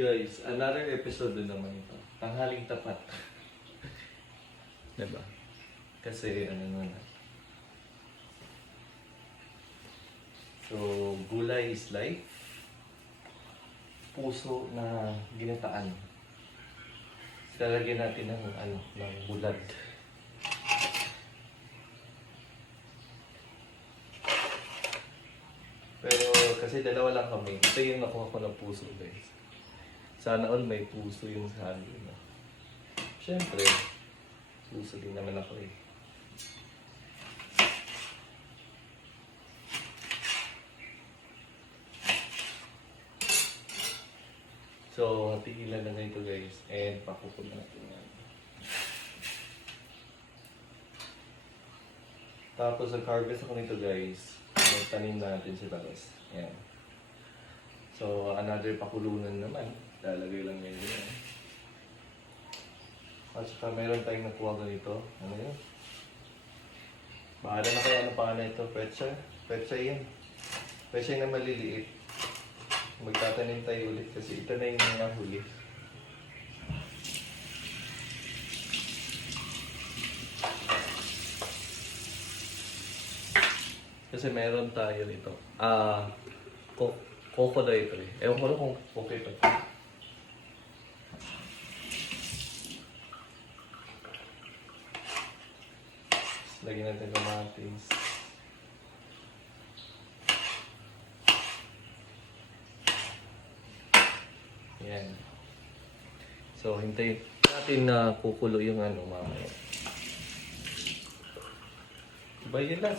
Guys, another episode na naman ito. Tanghaling tapat. Diba? Kasi ano na. So, gulay is life. Puso na ginataan. Lalagyan natin ng ng bulad. Pero kasi dalawa lang kami. Ito yung nakuha ko ng puso, guys. Sana all may puso yung sa akin. Siyempre, puso din naman ako eh. So, tigilan na ganito guys. And pakukul natin yan. Tapos, nag-harvest ako nito guys. Tanim natin si Taros. Ayan. So, another pakulunan naman. Lalagay lang ngayon yun. At saka meron tayong nakuha ganito. Ano yun? Bahala na kayo ano pa na ito. Petsa? Petsa yan. Petsa na maliliit. Magtatanim tayo ulit kasi ito na yung mga huli. Kasi meron tayo nito. Coco daw ito eh. Ewan ko lang kung okay pa. Lagyan natin kamatis. Yan. So, hintayin natin na kukulo yung mamaya. Diba yun lang,